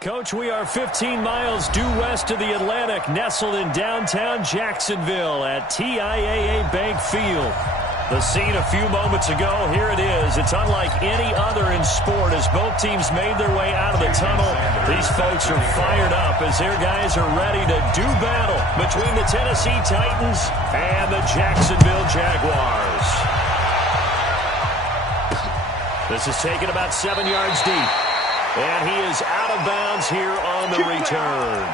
Coach, we are 15 miles due west of the Atlantic, nestled in downtown Jacksonville at TIAA Bank Field. The scene a few moments ago, here it is. It's unlike any other in sport as both teams made their way out of the tunnel. These folks are fired up as their guys are ready to do battle between the Tennessee Titans and the Jacksonville Jaguars. This is taken about 7 yards deep. And he is out of bounds here on the return.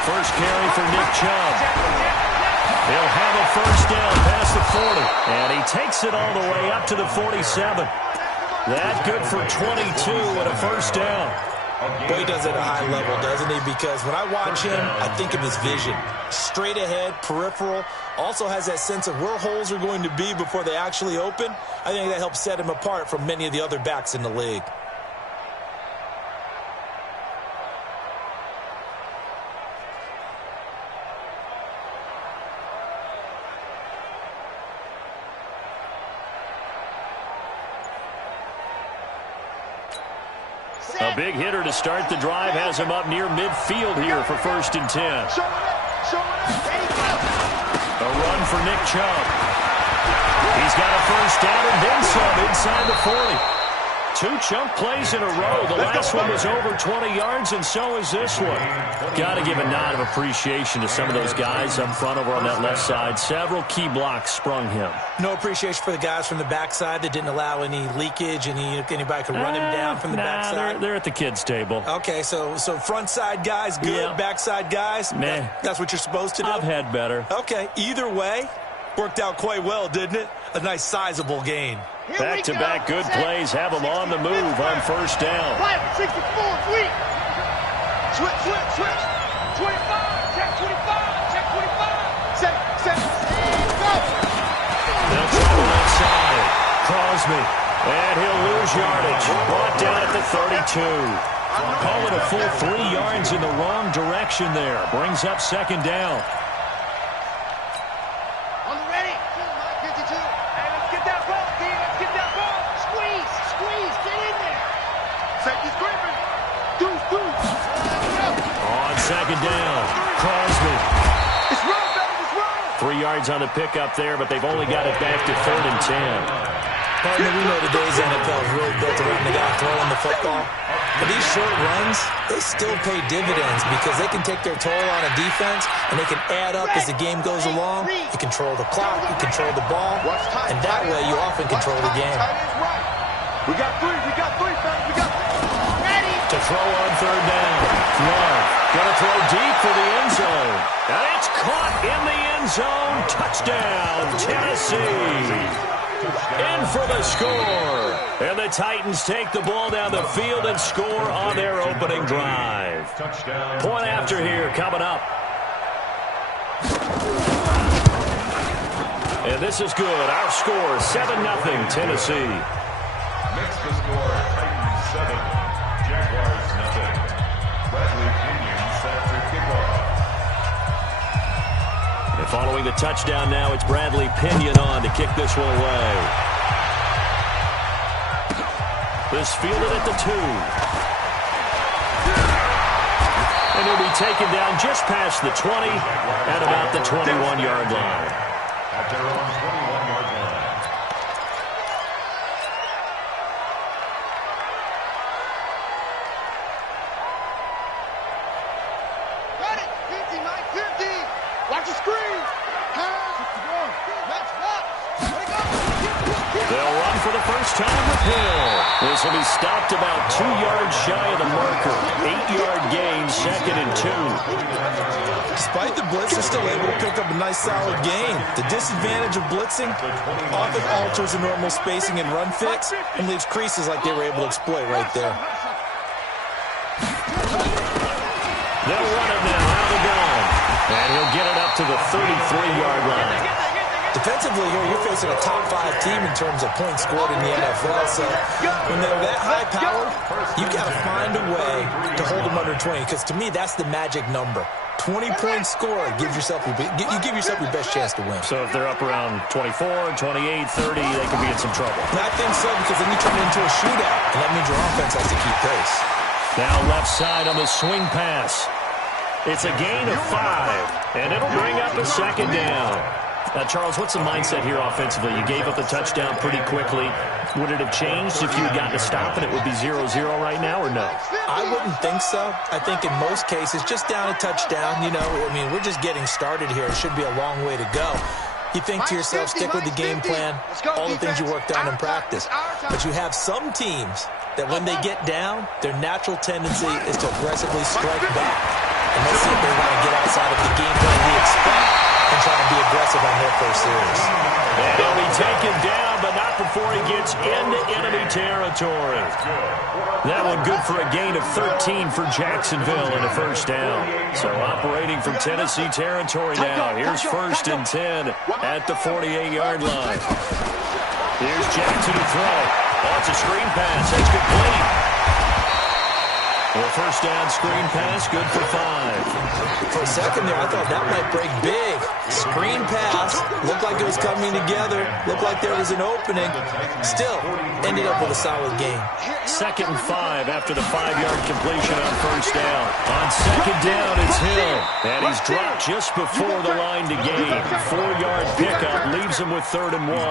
First carry for Nick Chubb. He'll have a first down past the 40. And he takes it all the way up to the 47. That good for 22 and a first down. Well, he does it at a high level, doesn't he? Because when I watch him, I think of his vision. Straight ahead, peripheral. Also has that sense of where holes are going to be before they actually open. I think that helps set him apart from many of the other backs in the league. A big hitter to start the drive has him up near midfield here for 1st and 10. A run for Nick Chubb. He's got a first down and then some inside the 40. 2 chunk plays in a row. The last one was over 20 yards, and so is this one. Got to give a nod of appreciation to some of those guys up front over on that left side. Several key blocks sprung him. No appreciation for the guys from the backside that didn't allow any leakage, anybody could run him down from the backside. They're at the kids' table. Okay, so front side guys good, yeah. Backside guys, meh. That's what you're supposed to do? I've had better. Okay, either way, worked out quite well, didn't it? A nice sizable gain. Back-to-back good plays have them on the move on first down. 64, sweep. Switch. 25, check 25, check 25. Set, go. They'll try the left side. Crosby. And he'll lose yardage. Brought down at the 32. Call it a full 3 yards in the wrong direction there. Brings up 2nd down. On 2nd down, Crosby. 3 yards on the pickup there, but they've only got it back to 3rd and 10. Partner, we know today's NFL is really built around the guy throwing the football. But these short runs, they still pay dividends because they can take their toll on a defense, and they can add up as the game goes along. You control the clock, you control the ball, and that way you often control the game. We got three, fellas, we got three. Ready. To throw on 3rd down. Love gonna throw deep for the end zone. And it's caught in the end zone. Touchdown, Tennessee. In for the score. And the Titans take the ball down the field and score on their opening drive. Point after here coming up. And this is good. Our score, 7-0 Tennessee. Next to score, Titans 7, Jaguars 0. Bradley Pinion set for kickoff. And following the touchdown now, it's Bradley Pinion on to kick this one away. This fielded at the 2. And he'll be taken down just past the 20 at about the 21-yard line. At their own 21-yard line. Watch the screen. Let's walk. Let it go. They'll run for the first time with Hill. This will be stopped about 2 yards shy of the marker. 8-yard gain, 2nd and 2. Despite the blitz, they're still able to pick up a nice solid gain. The disadvantage of blitzing often alters the normal spacing and run fits and leaves creases like they were able to exploit right there. They'll run it now, out of gone. And he'll get it up to the 33-yard line. Defensively here, you're facing a top-5 team in terms of points scored in the NFL. So when they're that high-powered, you've got to find a way to hold them under 20. Because to me, that's the magic number. 20 points scored gives yourself you give yourself your best chance to win. So if they're up around 24, 28, 30, they could be in some trouble. And I think so, because then you turn it into a shootout, and that means your offense has to keep pace. Now left side on the swing pass. It's a gain of 5, and it'll bring up a 2nd down. Now, Charles, what's the mindset here offensively? You gave up the touchdown pretty quickly. Would it have changed if you had gotten a stop and it would be 0-0 right now, or no? I wouldn't think so. I think in most cases, just down a touchdown, you know, I mean, we're just getting started here. It should be a long way to go. You think to yourself, stick with the game plan, all the things you worked on in practice. But you have some teams that when they get down, their natural tendency is to aggressively strike back. And let's see if they want to get outside of the game plan we expect and try to be aggressive on their first series. And he'll be taken down, but not before he gets into enemy territory. That one good for a gain of 13 for Jacksonville and a 1st down. So operating from Tennessee territory now. Here's 1st and 10 at the 48-yard line. Here's Jackson to throw. Oh, it's a screen pass. That's complete. Well, 1st down screen pass, good for 5. For a second there, I thought that might break big. Screen pass, looked like it was coming together, looked like there was an opening. Still, ended up with a solid gain. 2nd and 5 after the 5-yard completion on 1st down. On 2nd down, it's Hill. And he's dropped just before the line to gain. 4-yard pickup leaves him with 3rd and 1.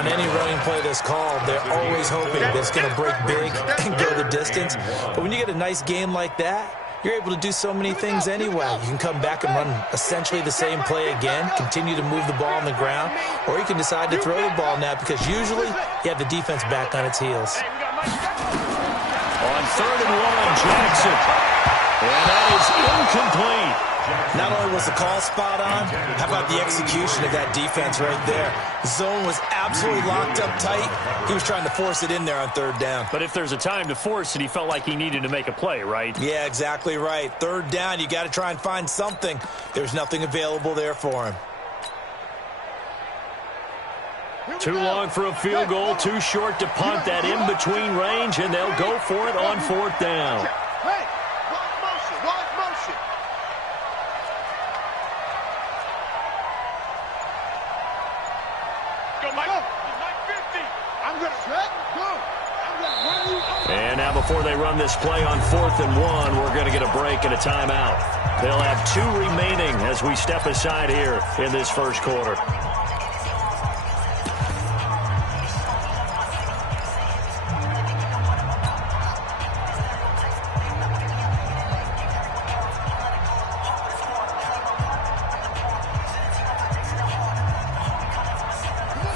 On any running play that's called, they're always hoping that it's going to break big and go the distance. But when you get a nice game like that, you're able to do so many things anyway. You can come back and run essentially the same play again, continue to move the ball on the ground, or you can decide to throw the ball now because usually you have the defense back on its heels. On 3rd and 1, Jackson. And that is incomplete. Not only was the call spot on, how about the execution of that defense right there? The zone was absolutely locked up tight. He was trying to force it in there on 3rd down. But if there's a time to force it, he felt like he needed to make a play, right? Yeah, exactly right. 3rd down, you got to try and find something. There's nothing available there for him. Too long for a field goal, too short to punt that in-between range, and they'll go for it on 4th down. Hey, watch motion. Go, Mike. Mike 50. I'm going to threat. Go. I'm going to run you over. And now before they run this play on 4th and 1, we're going to get a break and a timeout. They'll have 2 remaining as we step aside here in this 1st quarter.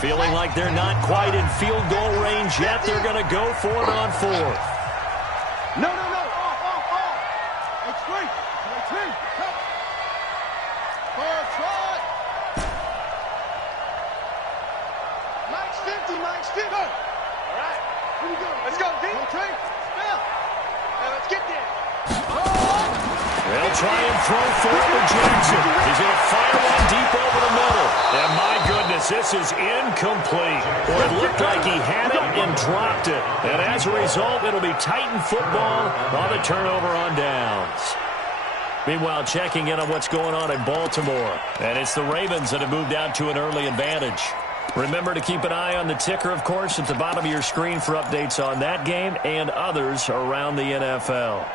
Feeling like they're not quite in field goal range yet. They're going to go for it on 4th. No. Off. It's free. Try. Mike's 50. All right. Here we go. Let's go, D. Okay. Now, let's get there. They'll try and throw for it with Jackson. He's going to fire one deep over the middle. And my goodness, this is incomplete. Well, it looked like he had it and dropped it. And as a result, it'll be Titan football on the turnover on downs. Meanwhile, checking in on what's going on in Baltimore. And it's the Ravens that have moved out to an early advantage. Remember to keep an eye on the ticker, of course, at the bottom of your screen for updates on that game and others around the NFL.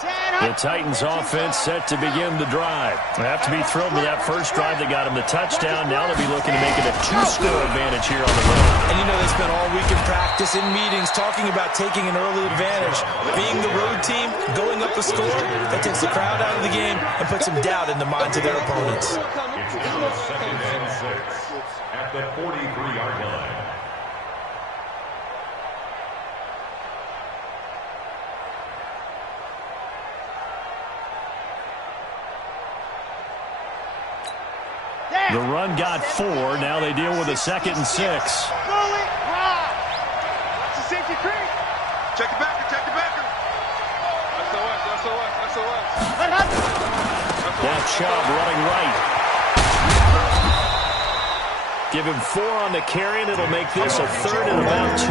Set The Titans offense set to begin the drive. They have to be thrilled with that first drive that got them the touchdown. Now they'll be looking to make it a 2-score advantage here on the road. And you know they spent all week in practice, in meetings, talking about taking an early advantage. Being the road team, going up a score, that takes the crowd out of the game and puts some doubt in the minds of their opponents. It's now 2nd and 6 at the 43-yard line. The run got 4. Now they deal with a 2nd and 6. Roll it, rock. Watch the safety creep. Check the backer, check the backer. SOS. Now Chubb running right. Give him 4 on the carry, and it'll make this a 3rd and about 2.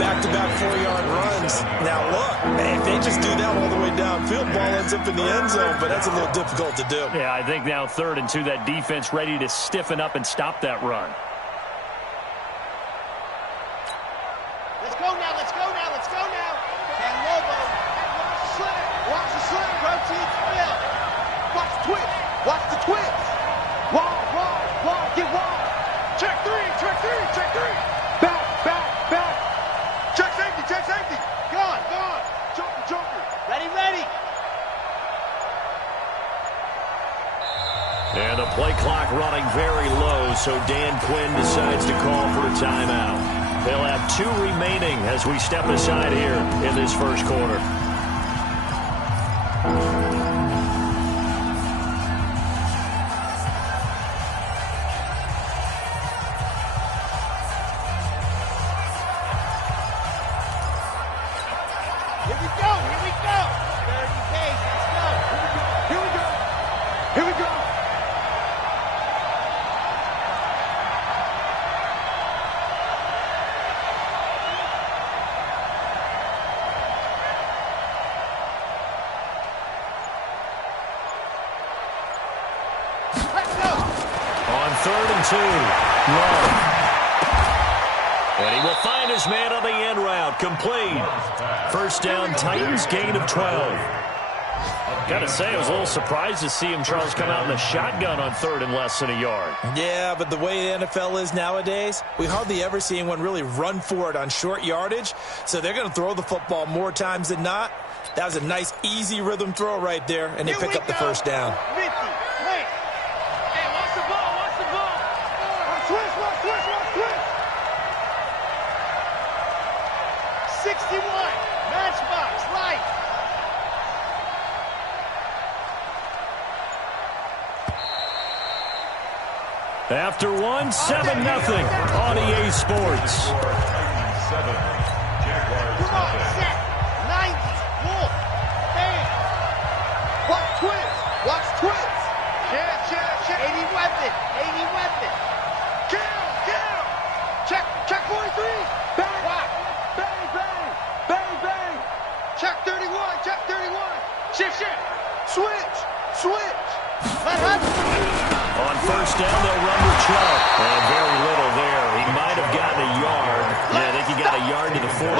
Back-to-back 4-yard runs. Now look, if they just do that all the way downfield, ball ends up in the end zone, but that's a little difficult to do. Yeah, I think now 3rd and 2, that defense ready to stiffen up and stop that run. Let's go now. And Lobo. Watch the sling. Rotate Phil. Watch the twist. Wall. Get wall. Check 3. Back. Check safety. Gone. Joker. Ready. And the play clock running very low, so Dan Quinn decides to call for a timeout. They'll have 2 remaining as we step aside here in this first quarter. Here we go. 30 pace. Let's go. Here we go. Let's go. On 3rd and 2. Long. And he will find his man on the end route. Complete. First down, Titans, gain of 12. Got to say, I was a little surprised to see him, Charles, come out in the shotgun on 3rd and less than a yard. Yeah, but the way the NFL is nowadays, we hardly ever see anyone really run for it on short yardage, so they're going to throw the football more times than not. That was a nice, easy rhythm throw right there, and they pick up the first down. 50. Wait. Hey, watch the ball. Twist. 61. Matchbox. Right. After 1, 7-0 on EA Sports. Titans 7, Jaguars Come on, nothing. set. 90. Wolf. Bam. Watch twist. Check. 80 weapon. Kill. Check 43. Bang. Rock. Bang. Check 31. Shift. Switch. Let. On first down, they'll run with Chubb. And very little there. He might have gotten a yard. Yeah, I think he got a yard to the 41.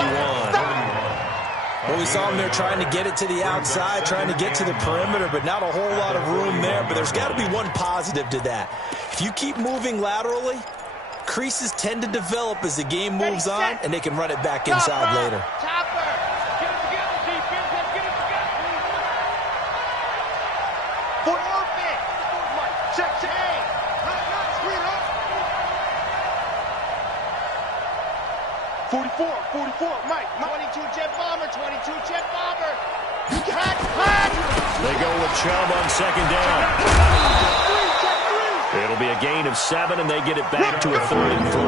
Well, we saw him there trying to get it to the outside, trying to get to the perimeter, but not a whole lot of room there. But there's got to be one positive to that. If you keep moving laterally, creases tend to develop as the game moves on, and they can run it back inside later. Chopper. Get it together, defense. Let's get it together. For open. Check. Screen up. 44. Mike. 22 jet bomber. Catch. They go with Chubb on second down. It'll be a gain of 7, and they get it back to a 3rd and 3.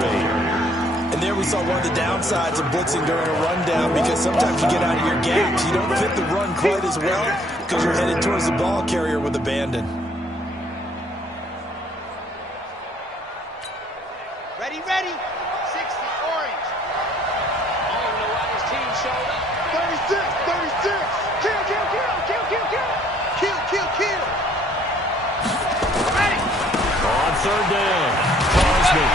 And there we saw one of the downsides of blitzing during a rundown, because sometimes you get out of your gaps. You don't fit the run quite as well because you're headed towards the ball carrier with abandon. Ready. 60, orange. I don't know why this team showed up. 36. Kill. Ready. On 3rd down, Crosby.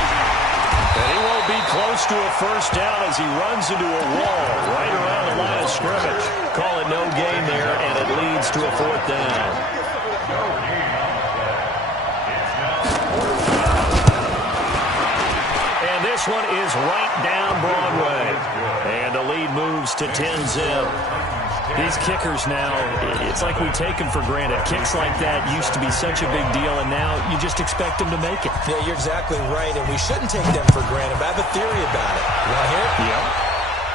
And he won't be close to a first down as he runs into a wall right around the line of scrimmage. Call it no gain there, and it leads to a fourth down. And this one is right down Broadway. And the lead moves to 10-zip. These kickers now, it's like we take them for granted. Kicks like that used to be such a big deal, and now you just expect them to make it. Yeah, you're exactly right, and we shouldn't take them for granted. But I have a theory about it. You want to hear it? Yeah.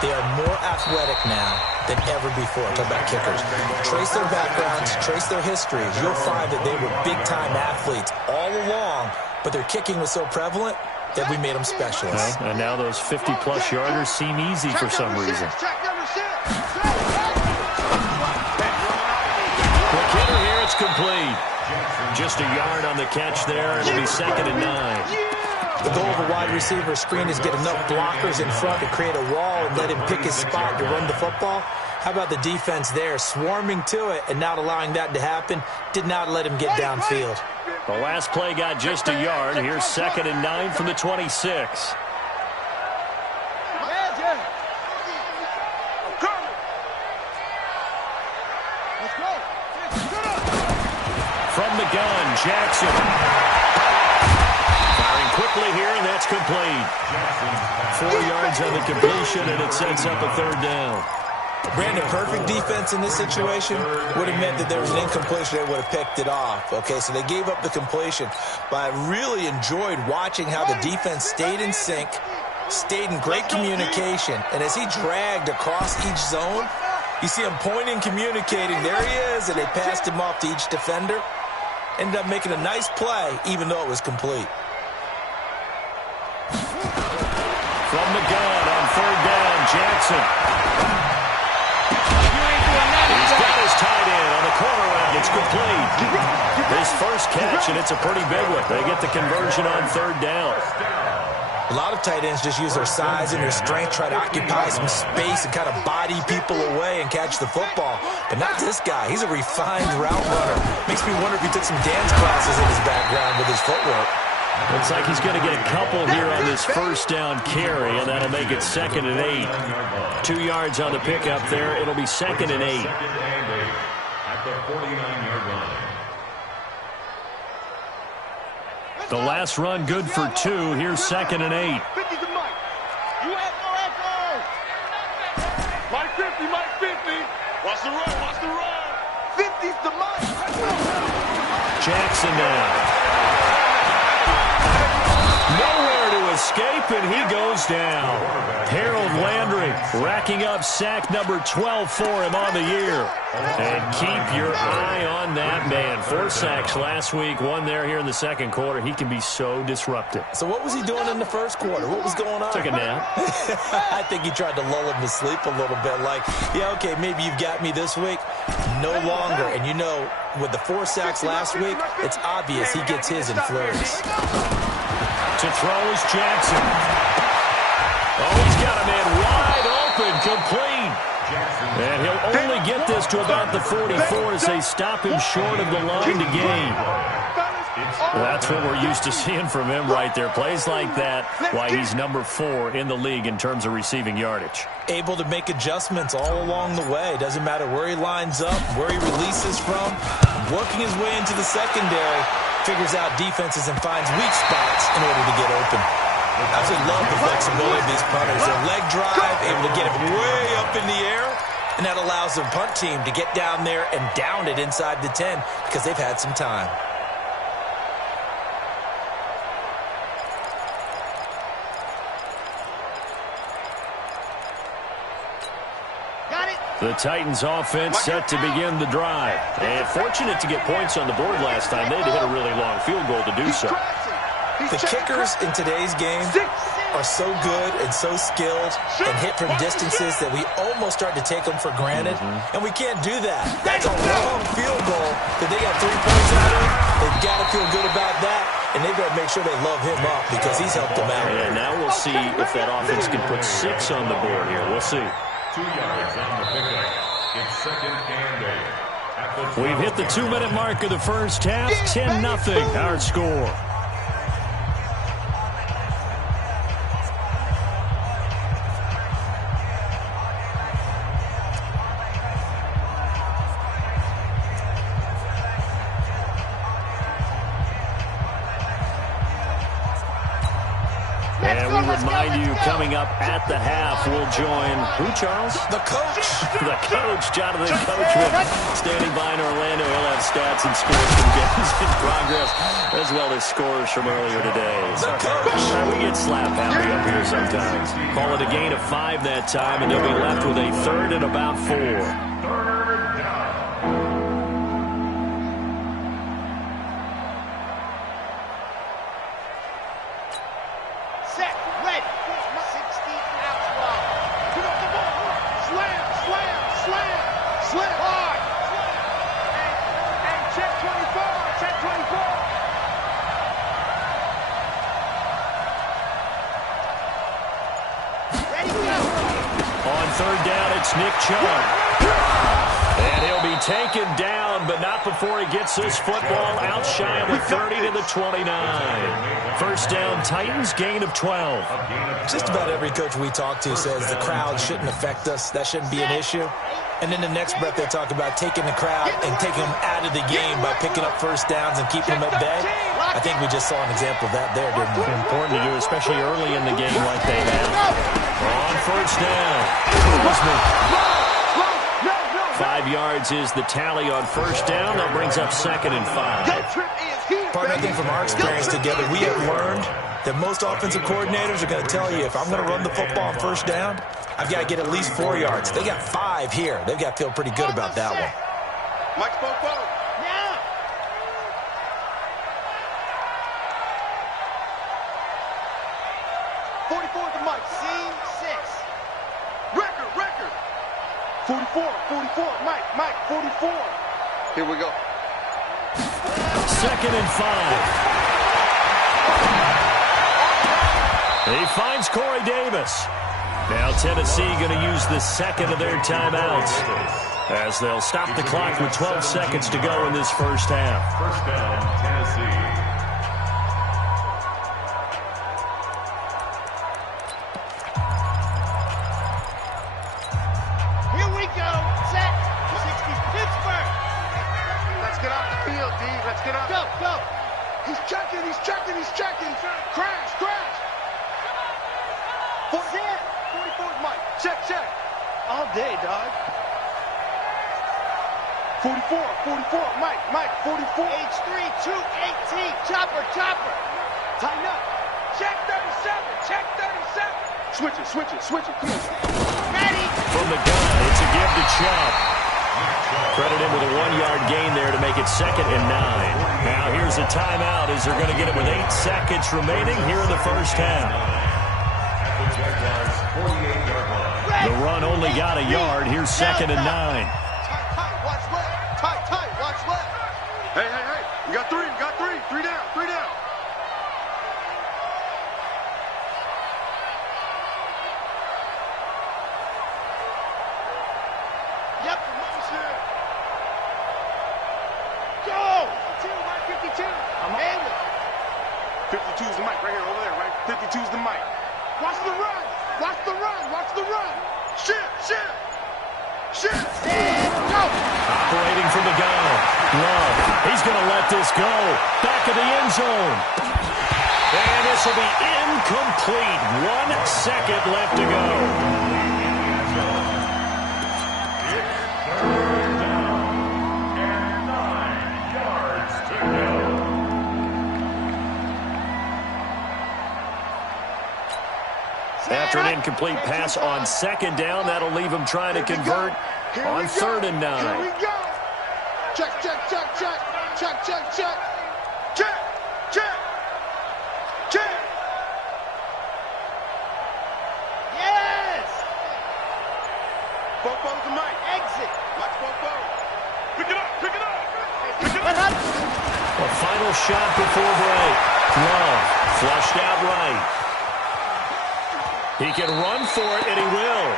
They are more athletic now than ever before. Talk about kickers. Trace their backgrounds, trace their histories. You'll find that they were big-time athletes all along, but their kicking was so prevalent that we made them specialists. Well, and now those 50-plus yarders seem easy for some reason. Quick hitter here, it's complete. Just a yard on the catch there, and it'll be 2nd and 9. The goal of a wide receiver screen is get enough blockers in front to create a wall and let him pick his spot to run the football. How about the defense there, swarming to it and not allowing that to happen? Did not let him get downfield. The last play got just a yard. Here's 2nd and 9 from the 26. From the gun, Jackson. Firing quickly here, and that's complete. 4 yards on the completion, and it sets up a 3rd down. Brandon, perfect defense in this situation would have meant that there was an incompletion. They would have picked it off. Okay, so they gave up the completion. But I really enjoyed watching how the defense stayed in sync, stayed in great communication. And as he dragged across each zone, you see him pointing, communicating. There he is, and they passed him off to each defender. Ended up making a nice play, even though it was complete. From the gun on 3rd down, Jackson. He's got his tight end on the corner route. It's complete. His first catch, and it's a pretty big one. They get the conversion on 3rd down. A lot of tight ends just use their size and their strength, try to occupy some space and kind of body people away and catch the football. But not this guy. He's a refined route runner. Makes me wonder if he took some dance classes in his background with his footwork. Looks like he's going to get a couple here on this first down carry, and that'll make it 2nd and 8. 2 yards on the pickup there. It'll be 2nd and 8. At the 49-yard line. The last run good for 2. Here's 2nd and 8. 50's the Mike. You echo. Mike 50, Mike 50. Watch the run, watch the run. 50's the Mike. Jackson now. Nowhere to escape, and he goes down. Harold Landry racking up sack number 12 for him on the year. And keep your eye on that man. 4 sacks last week, 1 there here in the 2nd quarter. He can be so disruptive. So what was he doing in the 1st quarter? What was going on? Took a nap. I think he tried to lull him to sleep a little bit. Like, yeah, okay, maybe you've got me this week. No longer. And you know, with the 4 sacks last week, it's obvious he gets his in flurries. To throw is Jackson. Oh, he's got a man wide open, complete. And he'll only get this to about the 44 as they stop him short of the line to gain. Well, that's what we're used to seeing from him right there. Plays like that, why he's number 4 in the league in terms of receiving yardage. Able to make adjustments all along the way. Doesn't matter where he lines up, where he releases from. Working his way into the secondary. Figures out defenses and finds weak spots in order to get open. I absolutely love the flexibility of these punters. Their leg drive, able to get it way up in the air, and that allows the punt team to get down there and down it inside the 10 because they've had some time. The Titans offense set to begin the drive. And fortunate to get points on the board last time. They had to hit a really long field goal to do so. The kickers in today's game are so good and so skilled and hit from distances that we almost start to take them for granted. And we can't do that. That's a long field goal that they got 3 points out of. They've got to feel good about that. And they've got to make sure they love him up because he's helped them out. And now we'll see if that offense can put 6 on the board here. We'll see. 2 yards on the pickup. It's 2nd and 8. We've hit the 2-minute mark of the first half. 10-0 our score. And we remind you, coming up at the half, we'll join who, Charles? The coach. The coach, Jonathan Coachman, standing by in Orlando. He'll have stats and scores from games in progress, as well as scores from earlier today. The coach. We get slap happy up here sometimes. Call it a gain of 5 that time, and they'll be left with a 3rd and about 4. Third down. Set, ready, 60 out wide. Put up the ball. Slam, slam, slam, slam hard. And check 24, check 24. Ready, go. On 3rd down, it's Nick Chubb. And he'll be taken down, but not before he gets this football out shy of the 30 to the 29. 1st down, Titans, gain of 12. Just about every coach we talk to says the crowd shouldn't affect us. That shouldn't be an issue. And then the next breath they talk about taking the crowd and taking them out of the game by picking up 1st downs and keeping them at bay. I think we just saw an example of that there, didn't we? Important to do, especially early in the game like they have. On 1st down. 5 yards is the tally on 1st down. That brings up 2nd and 5. Partner, I think from our experience together, we have learned that most offensive coordinators are going to tell you, if I'm going to run the football on 1st down, I've got to get at least 4 yards. They got 5 here. They've got to feel pretty good about that one. Mike Popo. Now. .44 to Mike. Scene 6. Record. 44, Mike, 44. Here we go. 2nd and 5. He finds Corey Davis. Now Tennessee going to use the 2nd of their timeouts as they'll stop the clock with 12 seconds to go in this 1st half. 1st down, Tennessee. Go. He's checking. Crash. 44 Mike. Check. All day, dog. 44, Mike, 44. H3, 218, chopper. Tighten up. Check 37. Switch it. Come on. Ready. From the gun, it's a give to Chubb. Credit him with a 1-yard gain there to make it 2nd and 9. Now here's a timeout as they're going to get it with 8 seconds remaining here in the 1st half. At the Jaguars' 48-yard line. The run only got a yard. Here's 2nd and 9. Tight, watch left. Tight, watch left. Hey. You got 3. 3 down. Yep, promotion. Go! 52, I'm in it. 52 is the mic right here, over there, right? 52 is the mic. Watch the run. Shift. Go! Operating from the gun. Love. He's going to let this go. Back of the end zone. And this will be incomplete. 1 second left to go. After an incomplete pass on 2nd down, that'll leave him trying to convert on 3rd and 9. Here we go. Check. Yes. Popo's the mic. Exit. Watch Popo. Pick it up. A final shot before break. Love flushed out right. He can run for it, and he will.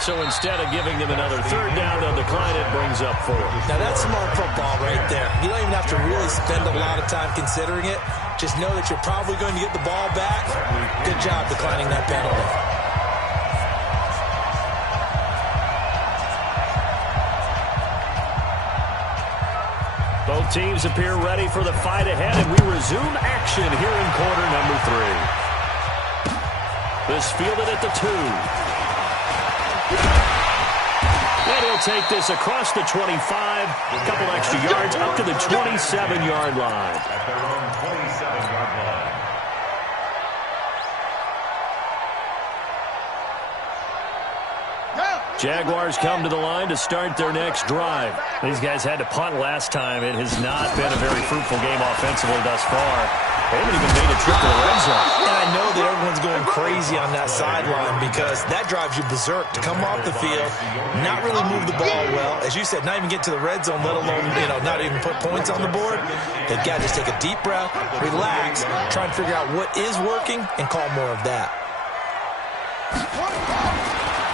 So instead of giving them another 3rd down, they'll decline it, brings up 4. Now that's smart football right there. You don't even have to really spend a lot of time considering it. Just know that you're probably going to get the ball back. Good job declining that penalty. Both teams appear ready for the fight ahead, and we resume action here in This fielded at the 2. And he'll take this across the 25. A couple extra yards up to the 27-yard line. At their own 27-yard line. Jaguars come to the line to start their next drive. These guys had to punt last time. It has not been a very fruitful game offensively thus far. They haven't even made a trip to the red zone. And I know that everyone's going crazy on that sideline because that drives you berserk to come off the field, not really move the ball well. As you said, not even get to the red zone, let alone, not even put points on the board. They've got to just take a deep breath, relax, try and figure out what is working, and call more of that.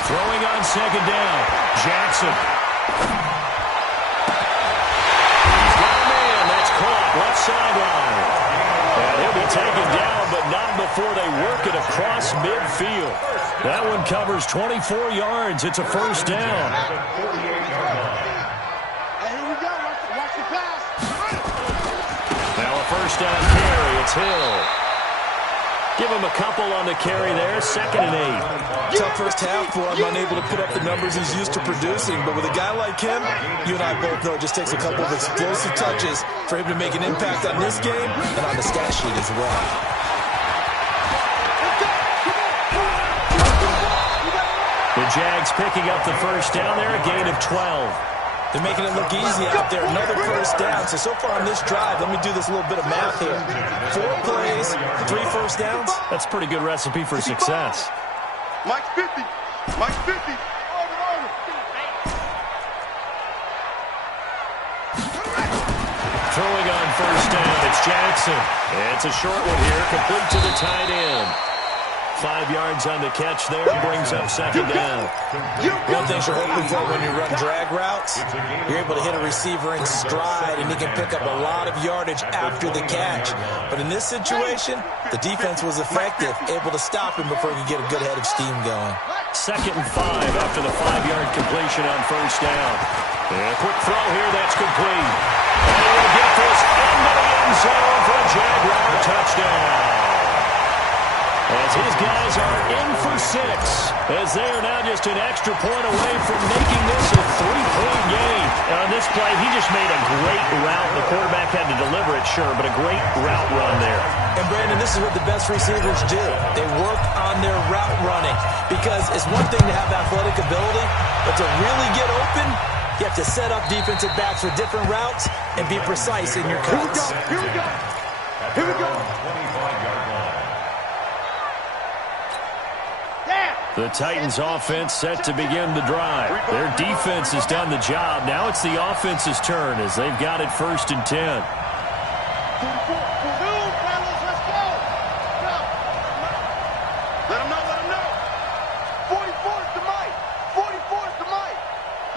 Throwing on second down, Jackson. He's got a man. That's caught. Left sideline. And he'll be taken down, but not before they work it across midfield. That one covers 24 yards. It's a first down. Hey, here we go. Watch the pass. Now a first down carry. It's Hill. Give him a couple on the carry there. 2nd and 8. Tough first half for him, unable to put up the numbers he's used to producing. But with a guy like him, you and I both know it just takes a couple of explosive touches for him to make an impact on this game and on the stat sheet as well. The Jags picking up the first down there, a gain of 12. They're making it look easy out there. Another first down. So far on this drive, let me do this little bit of math here. 4 plays, 3 first downs. That's a pretty good recipe for success. Mike's 50. Mike's 50. Throwing on first down, it's Jackson. It's a short one here, complete to the tight end. 5 yards on the catch there, brings up second down. One thing you're hoping for when you run drag routes, you're able to hit a receiver in stride, and he can pick up a lot of yardage after the catch. But in this situation, the defense was effective, able to stop him before he could get a good head of steam going. 2nd and 5 after the 5-yard completion on first down. And a quick throw here, that's complete. And he'll get this into the end zone for a Jaguar touchdown. As his guys are in for 6, as they are now just an extra point away from making this a 3-point game. On this play, he just made a great route. The quarterback had to deliver it, sure, but a great route run there. And, Brandon, this is what the best receivers do. They work on their route running because it's one thing to have athletic ability, but to really get open, you have to set up defensive backs for different routes and be precise in your cuts. Here we go. Here we go. 25-yard line. The Titans offense set to begin the drive. Their defense has done the job. Now it's the offense's turn as they've got it 1st and 10. Let him know. 44 is the Mike. 44 is the Mike.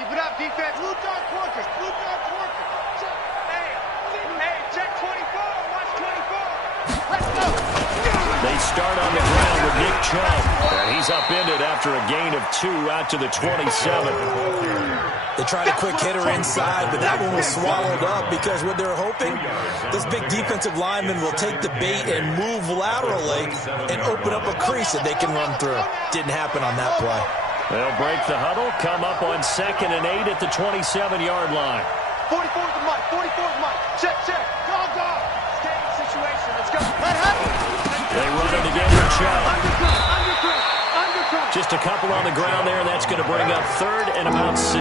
Keep it up, defense. Blue dog workers. Check. Hey, check 24. Watch 24. Let's go. They start on the ground with Nick Chubb. And he's upended after a gain of 2 out to the 27. They tried a quick hitter inside, but that one was swallowed up because what they're hoping, this big defensive lineman will take the bait and move laterally and open up a crease that they can run through. Didn't happen on that play. They'll break the huddle, come up on 2nd and 8 at the 27-yard line. 44 is the Mike. 44 is the Mike. Check. Dog. Staying situation. Let's go. Let happen. They run it again with Chubb. Undercut. Just a couple on the ground there, and that's going to bring up 3rd and about 6.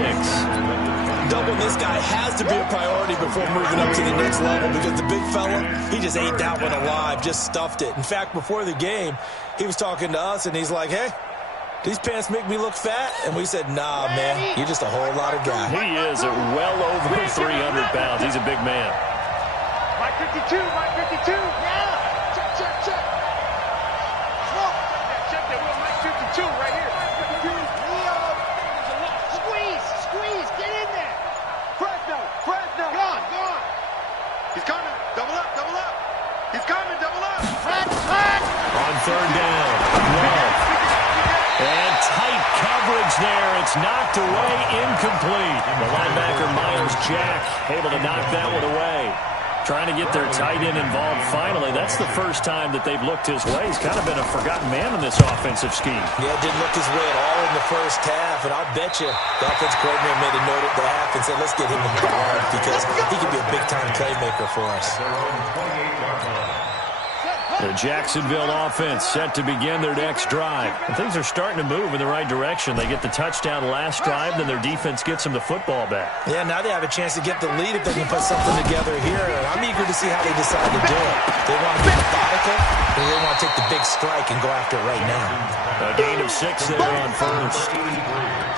Doubling this guy has to be a priority before moving up to the next level because the big fella, he just ate that one alive, just stuffed it. In fact, before the game, he was talking to us, and he's like, hey, these pants make me look fat? And we said, nah, man, you're just a whole lot of guy. He is at well over 300 pounds. He's a big man. Mike 52. Yeah. Check. Check that wheel, Mike 52 right here. Squeeze, get in there. Fresno. Gone. He's coming. Double up. He's coming, double up. On 3rd down, Love. And tight coverage there. It's knocked away, incomplete. The linebacker, Miles Jack, able to knock that one away. Trying to get their tight end involved finally. That's the first time that they've looked his way. He's kind of been a forgotten man in this offensive scheme. Yeah, didn't look his way at all in the first half, and I'll bet you the offensive coordinator made a note at the half and said, let's get him involved because he could be a big-time playmaker for us. The Jacksonville offense set to begin their next drive. And things are starting to move in the right direction. They get the touchdown last drive, then their defense gets them the football back. Yeah, now they have a chance to get the lead if they can put something together here. I'm eager to see how they decide to do it. They want to be methodical, or they want to take the big strike and go after it right now. A gain of 6 there on first.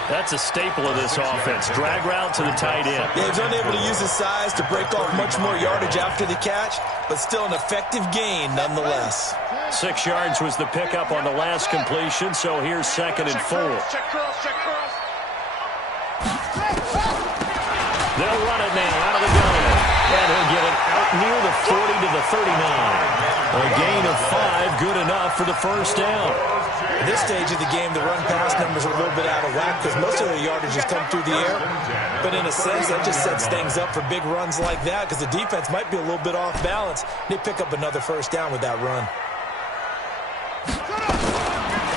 That's a staple of this offense. Drag route to the tight end. Yeah, he's unable to use his size to break off much more yardage after the catch, but still an effective gain nonetheless. 6 yards was the pickup on the last completion, so here's 2nd and 4. Check curls, check curls. They'll run it now out of the gun. And he'll get it out near the 40 to the 39. A gain of 5, good enough for the first down. At this stage of the game, the run-pass numbers are a little bit out of whack because most of their yardage has come through the air. But in a sense, that just sets things up for big runs like that because the defense might be a little bit off balance. They pick up another first down with that run.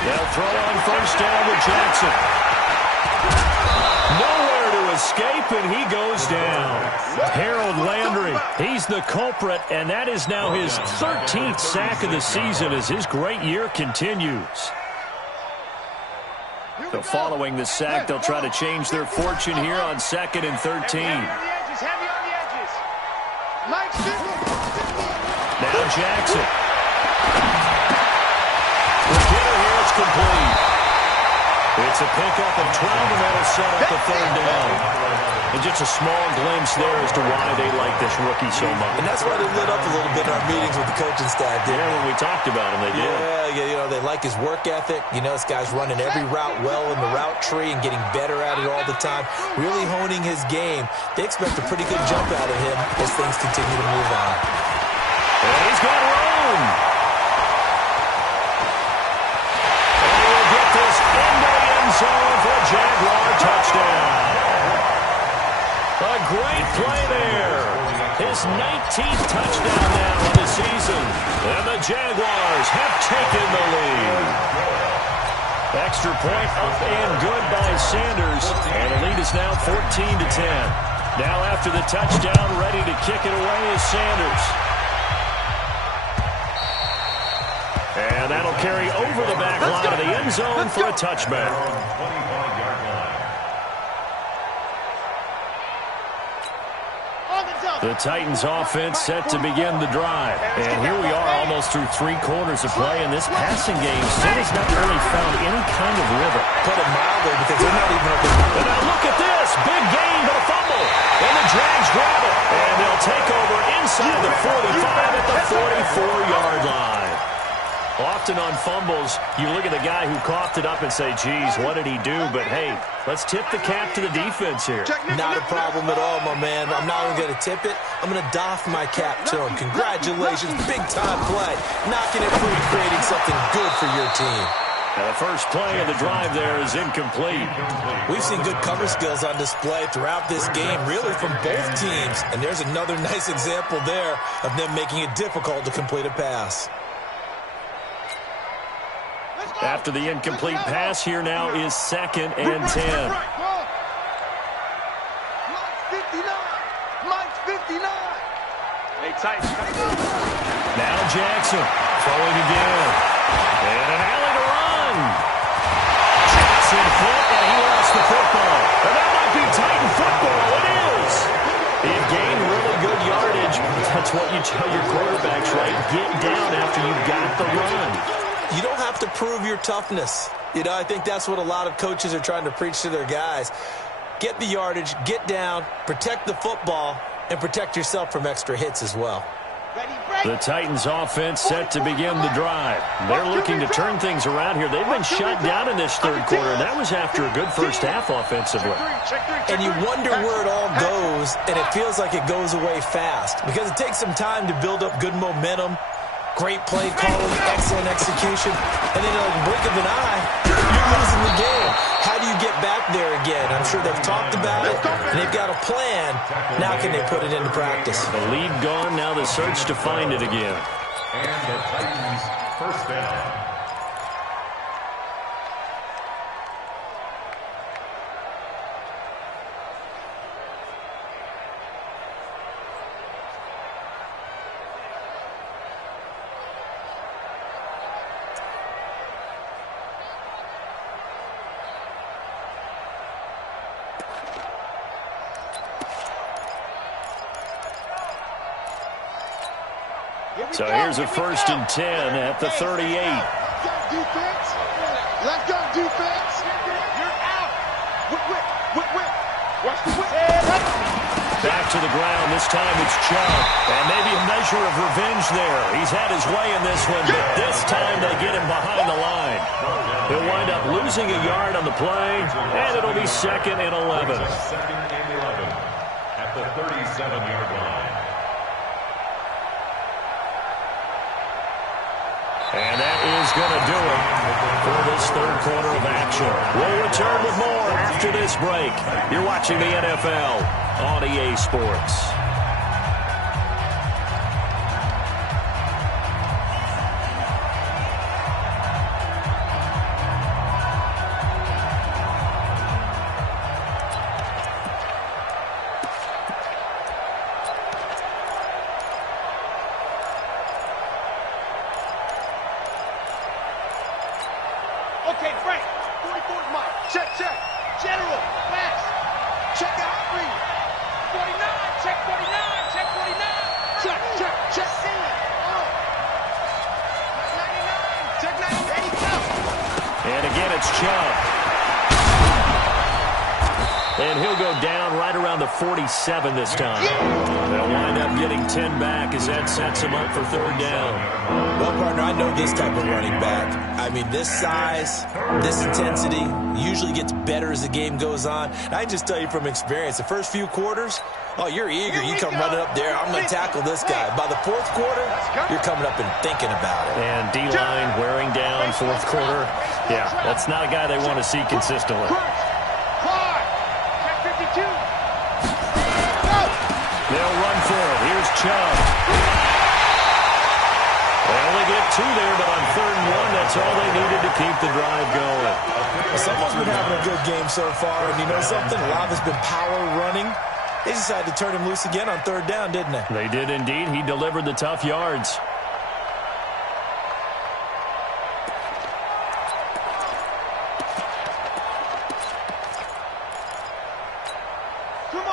They'll throw on first down with Jackson. Nowhere to escape, and he goes down. Harold Landry, he's the culprit, and that is now his 13th sack of the season as his great year continues. So following the sack, they'll try to change their fortune here on 2nd and 13. Heavy on the edges, heavy on the edges. Now Jackson. The hitter here is complete. It's a pickup of 12, and that'll set up the 3rd down. And just a small glimpse there as to why they like this rookie so much. And that's why they lit up a little bit in our meetings with the coaching staff. Yeah, when we talked about him, they did. Yeah, you know, they like his work ethic. You know, this guy's running every route well in the route tree and getting better at it all the time, really honing his game. They expect a pretty good jump out of him as things continue to move on. And he's got room. And he'll get this into the end zone for a Jaguar touchdown. A great play there. His 19th touchdown now of the season. And the Jaguars have taken the lead. Extra point up and good by Sanders. And the lead is now 14-10. Now after the touchdown, ready to kick it away is Sanders. And that'll carry over the back line of the end zone for a touchback. The Titans offense set to begin the drive. And here we are almost through 3 quarters of play, and this passing game still has not really found any kind of rhythm. Put it mildly because they're not even open. And now look at this. Big gain, but a fumble. And the Jags grab it. And they'll take over inside the 45 at the 44-yard line. Often on fumbles, you look at the guy who coughed it up and say, geez, what did he do? But, hey, let's tip the cap to the defense here. Not a problem at all, my man. I'm not even going to tip it. I'm going to doff my cap to him. Congratulations, big-time play. Knocking it free, creating something good for your team. Now the first play of the drive there is incomplete. We've seen good cover skills on display throughout this game, really from both teams. And there's another nice example there of them making it difficult to complete a pass. After the incomplete pass, here now is 2nd and 10. Mine's 59. Hey, Titans. Now Jackson throwing again. And an alley to run. Jackson hit, and he lost the football. And that might be Titan football. It is. It gained really good yardage. That's what you tell your quarterbacks, right? Get down after you've got the run. You don't have to prove your toughness. You know, I think that's what a lot of coaches are trying to preach to their guys. Get the yardage, get down, protect the football, and protect yourself from extra hits as well. The Titans offense set to begin the drive. They're looking to turn things around here. They've been shut down in this 3rd quarter, and that was after a good first half offensively. And you wonder where it all goes, and it feels like it goes away fast because it takes some time to build up good momentum Great play calling, excellent execution, and then in a blink of an eye, you're losing the game. How do you get back there again? I'm sure they've talked about it, and they've got a plan. Now can they put it into practice? The lead gone, now the search to find it again. And the Titans first down. So here's a 1st and 10 at the 38. Defense. Let's go, defense. You're out. Whip. Watch the whip. Back to the ground. This time it's Chubb. And maybe a measure of revenge there. He's had his way in this one, but this time they get him behind the line. He'll wind up losing a yard on the play, and it'll be 2nd and 11. 2nd and 11 at the 37-yard line. And that is going to do it for this 3rd quarter of action. We'll return with more after this break. You're watching the NFL on EA Sports. Okay, Frank. 44 is mine. Check. General, pass. Check the hot read. 49. Check 49. Check 49. Check. See it. Oh. 99. Check 99. Ready, go. And again, it's Chubb. And he'll go down right around the 47 this time. They'll wind up getting 10 back as that sets him up for 3rd down. Well, partner, I know this type of running back. I mean, this size, this intensity usually gets better as the game goes on. And I just tell you from experience, the first few quarters, oh, you're eager. You come running up there. I'm going to tackle this guy. By the 4th quarter, you're coming up and thinking about it. And D-line wearing down 4th quarter. Yeah, that's not a guy they want to see consistently. They'll run for it. Here's Chubb. They only get 2 there, but on 3rd and 1, that's all they needed to keep the drive going. Well, someone's been having a good game so far, and you know something? A lot has been power running. They decided to turn him loose again on 3rd down, didn't they? They did indeed. He delivered the tough yards.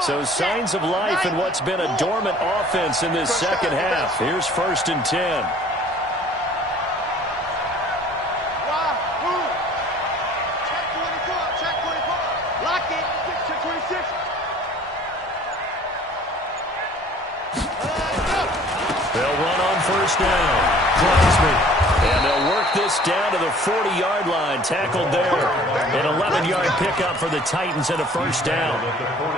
So signs of life in what's been a dormant offense in this 2nd half. Here's 1st and 10. Check 24. Lock it. Check 26. They'll run on 1st down. Crosby. And they'll work this down to the 40-yard line. Tackled there. An 11-yard pickup for the Titans and a 1st down.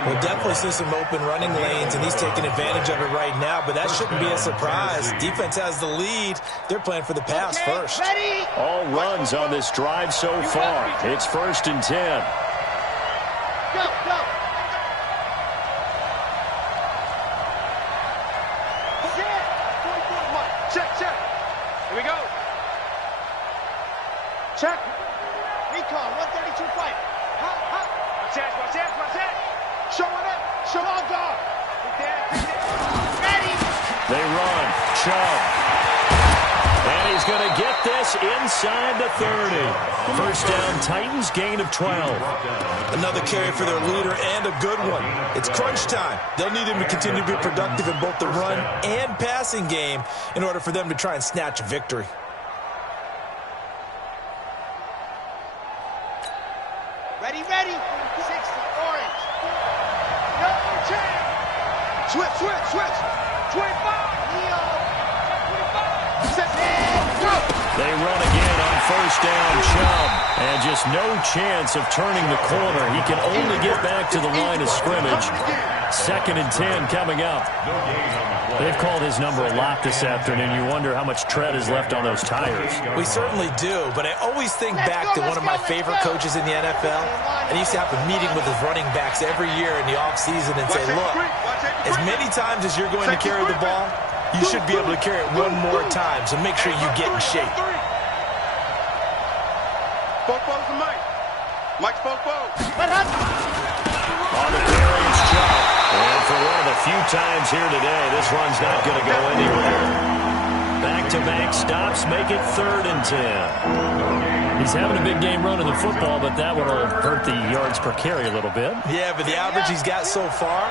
We'll definitely see some open running lanes, and he's taking advantage of it right now, but that shouldn't be a surprise. Defense has the lead. They're playing for the pass first. Ready? All runs on this drive so far. It's 1st and 10. Go. Check. Here we go. Check. Recon, 132 fight. Watch that. Show it up. Show all dog. Ready. They run. Chubb. And he's going to get this inside the 30. 1st down, Titans, gain of 12. Another carry for their leader and a good one. It's crunch time. They'll need him to continue to be productive in both the run and passing game in order for them to try and snatch a victory. Ready. 60, orange. Number 10. Switch. 25. Leo. 25. Set. Go. They run again on first down, Chubb. And just no chance of turning the corner. He can only get back to the line of scrimmage. 2nd and 10 coming up. They've called his number a lot this afternoon. You wonder how much tread is left on those tires. We certainly do, but I always think back to one of my favorite coaches in the NFL. And he used to have a meeting with his running backs every year in the offseason and say, look, as many times as you're going to carry the ball, you should be able to carry it one more time, so make sure you get in shape. Fofo's the Mike. Mike's Fofo. On the carry, it's Chubb. And for one of the few times here today, this run's not going to go anywhere. Back-to-back stops make it 3rd and 10. He's having a big game running the football, but that one will hurt the yards per carry a little bit. Yeah, but the average he's got so far,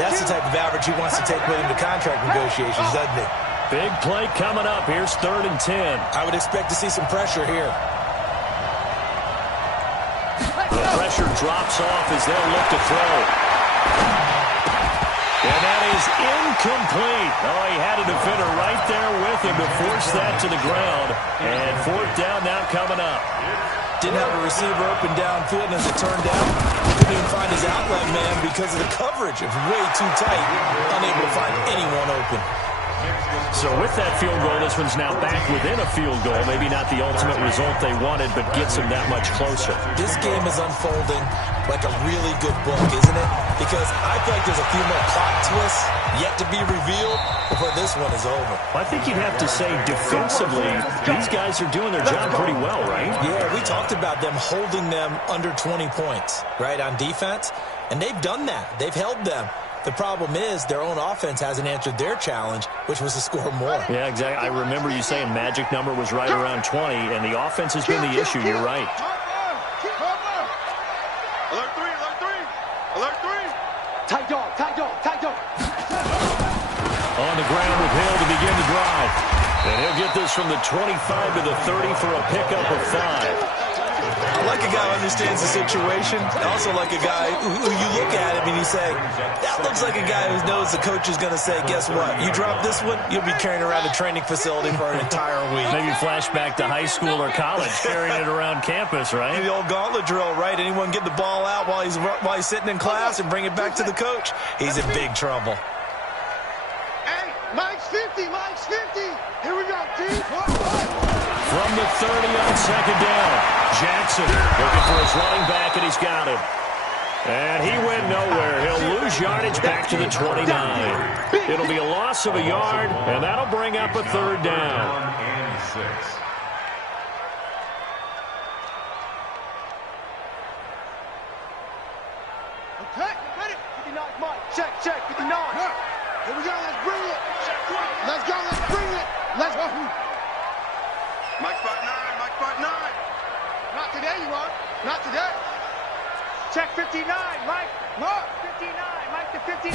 that's the type of average he wants to take with him to contract negotiations, doesn't he? Big play coming up. Here's 3rd and 10. I would expect to see some pressure here. The pressure drops off as they'll look to throw. And that is incomplete. Oh, he had a defender right there with him to force that to the ground. And 4th down now coming up. Didn't have a receiver open downfield, and as it turned out, he couldn't even find his outlet man because of the coverage. It was way too tight, unable to find anyone open. So with that field goal, this one's now back within a field goal. Maybe not the ultimate result they wanted, but gets them that much closer. This game is unfolding like a really good book, isn't it? Because I feel like there's a few more plot twists yet to be revealed before this one is over. I think you'd have to say defensively, these guys are doing their job pretty well, right? Yeah, we talked about them holding them under 20 points, right, on defense. And they've done that. They've held them. The problem is their own offense hasn't answered their challenge, which was to score more. Yeah, exactly. I remember you saying magic number was right around 20, and the offense has been the issue. You're right. Alert 3, alert 3, alert 3. Tight dog, tight dog, tight dog. On the ground with Hill to begin the drive. And he'll get this from the 25 to the 30 for a pickup of 5. I like a guy who understands the situation. I also like a guy who you look at him and you say, that looks like a guy who knows the coach is going to say, guess what? You drop this one, you'll be carrying around a training facility for an entire week. Maybe flashback to high school or college, carrying it around campus, right? The old gauntlet drill, right? Anyone get the ball out while he's sitting in class and bring it back to the coach? He's in big trouble. Hey, Mike's 50, Mike's 50. Here we go, D. From the 30 on 2nd down, Jackson looking for his running back, and he's got him. And he went nowhere. He'll lose yardage back to the 29. It'll be a loss of a yard, and that'll bring up a 3rd down. And 6. Okay, ready? 59, Mike. Check, 59. Here we go, let's bring it. Let's go, let's bring it. Let's go. Mike spot 9, Mike spot 9. Not today, you are. Not today. Check 59, Mike. Look. 59, Mike to 59.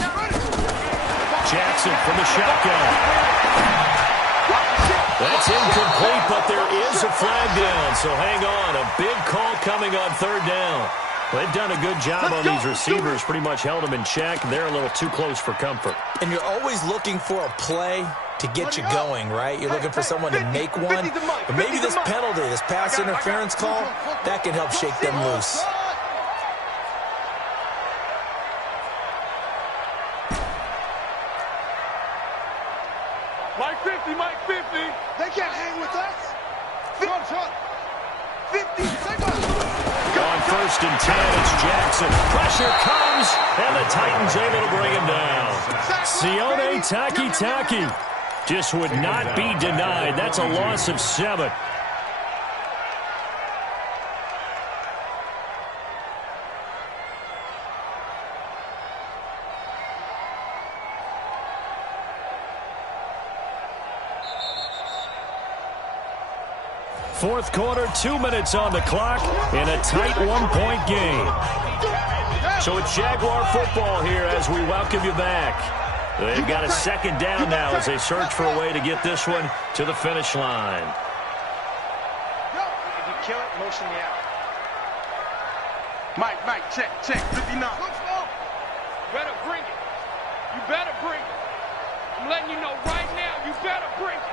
Jackson from the shotgun. That's incomplete, but there is a flag down, so hang on. A big call coming on 3rd down. They've done a good job on these receivers, pretty much held them in check. They're a little too close for comfort. And you're always looking for a play to get you going, right? You're looking for someone to make one. But maybe this penalty, this pass interference call, that can help shake them loose. Mike 50, Mike 50. They can't hang with us. 50 seconds. On 1st and 10, it's Jackson. Pressure comes, and the Titans able to bring him down. Sione Taki just would not be denied. That's a loss of 7. Fourth quarter, 2 minutes on the clock in a tight 1-point game. So it's Jaguar football here as we welcome you back. They've got a 2nd down now as they search for a way to get this one to the finish line. If you kill it, motion me out. Mike, check, 59. Better bring it. You better bring it. I'm letting you know right now, you better bring it.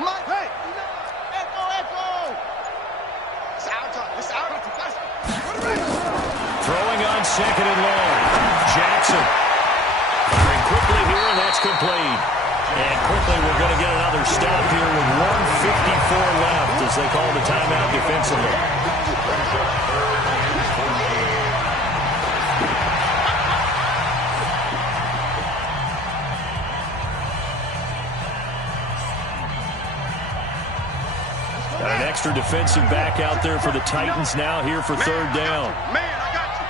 Mike, hey! Echo! It's our time. It's our time. Throwing on second and long. Jackson. Firing quickly here, and that's complete. And quickly we're going to get another stop here with 1:54 left as they call the timeout defensively. Got an extra defensive back out there for the Titans now here for third down. Man, I got you.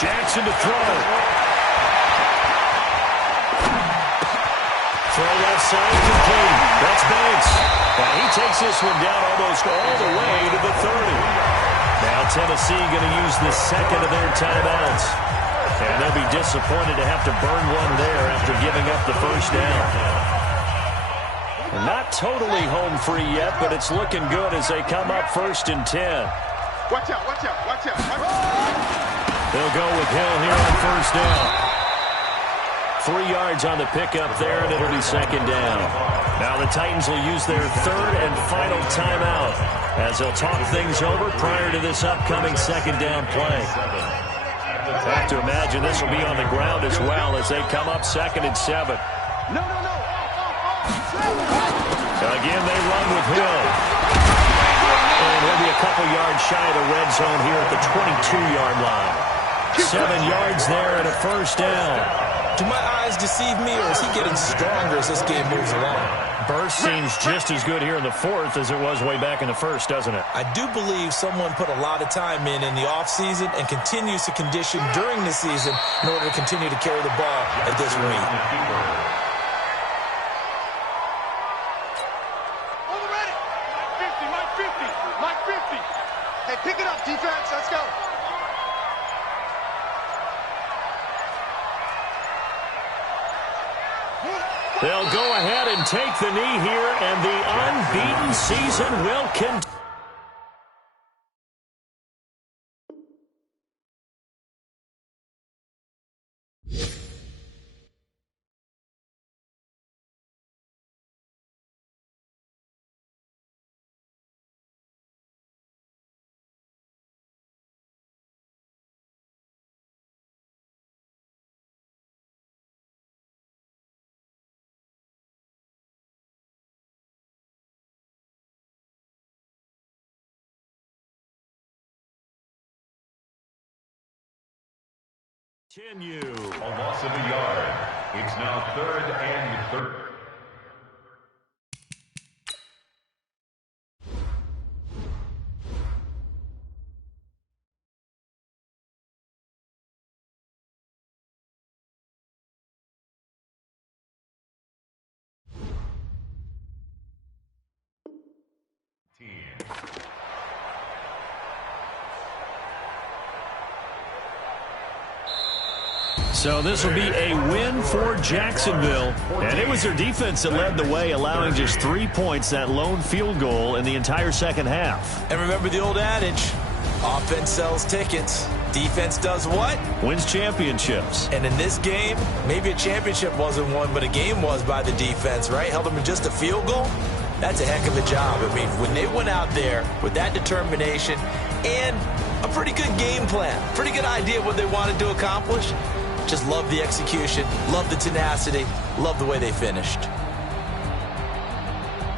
Jackson to throw. Throw left side complete. That's Banks. And he takes this one down almost all the way to the 30. Now Tennessee going to use the second of their timeouts. And they'll be disappointed to have to burn one there after giving up the first down. Not totally home free yet, but it's looking good as they come up 1st and 10. Watch out. They'll go with Hill here on first down. 3 yards on the pickup there, and it'll be second down. Now the Titans will use their third and final timeout as they'll talk things over prior to this upcoming second down play. I have to imagine this will be on the ground as well as they come up 2nd and 7. No. Again, they run with Hill. And he'll be a couple yards shy of the red zone here at the 22-yard line. 7 yards there and a first down. Do my eyes deceive me, or is he getting stronger as this game moves along? Burst seems just as good here in the 4th as it was way back in the 1st, doesn't it? I do believe someone put a lot of time in the offseason and continues to condition during the season in order to continue to carry the ball at this rate. Already. Mike 50. Hey, pick it up, defense. Let's go. They'll go ahead and take the knee here, and the unbeaten season will continue. Continue. A loss of a yard. It's now 3rd and 13. So this will be a win for Jacksonville. And it was their defense that led the way, allowing just 3 points, that lone field goal in the entire second half. And remember the old adage, offense sells tickets. Defense does what? Wins championships. And in this game, maybe a championship wasn't won, but a game was by the defense, right? Held them to just a field goal. That's a heck of a job. I mean, when they went out there with that determination and a pretty good game plan, pretty good idea what they wanted to accomplish, just love the execution, love the tenacity, love the way they finished.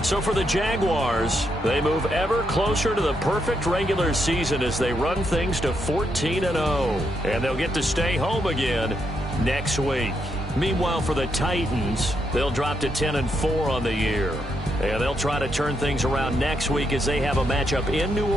So for the Jaguars, they move ever closer to the perfect regular season as they run things to 14-0. And they'll get to stay home again next week. Meanwhile, for the Titans, they'll drop to 10-4 on the year. And they'll try to turn things around next week as they have a matchup in New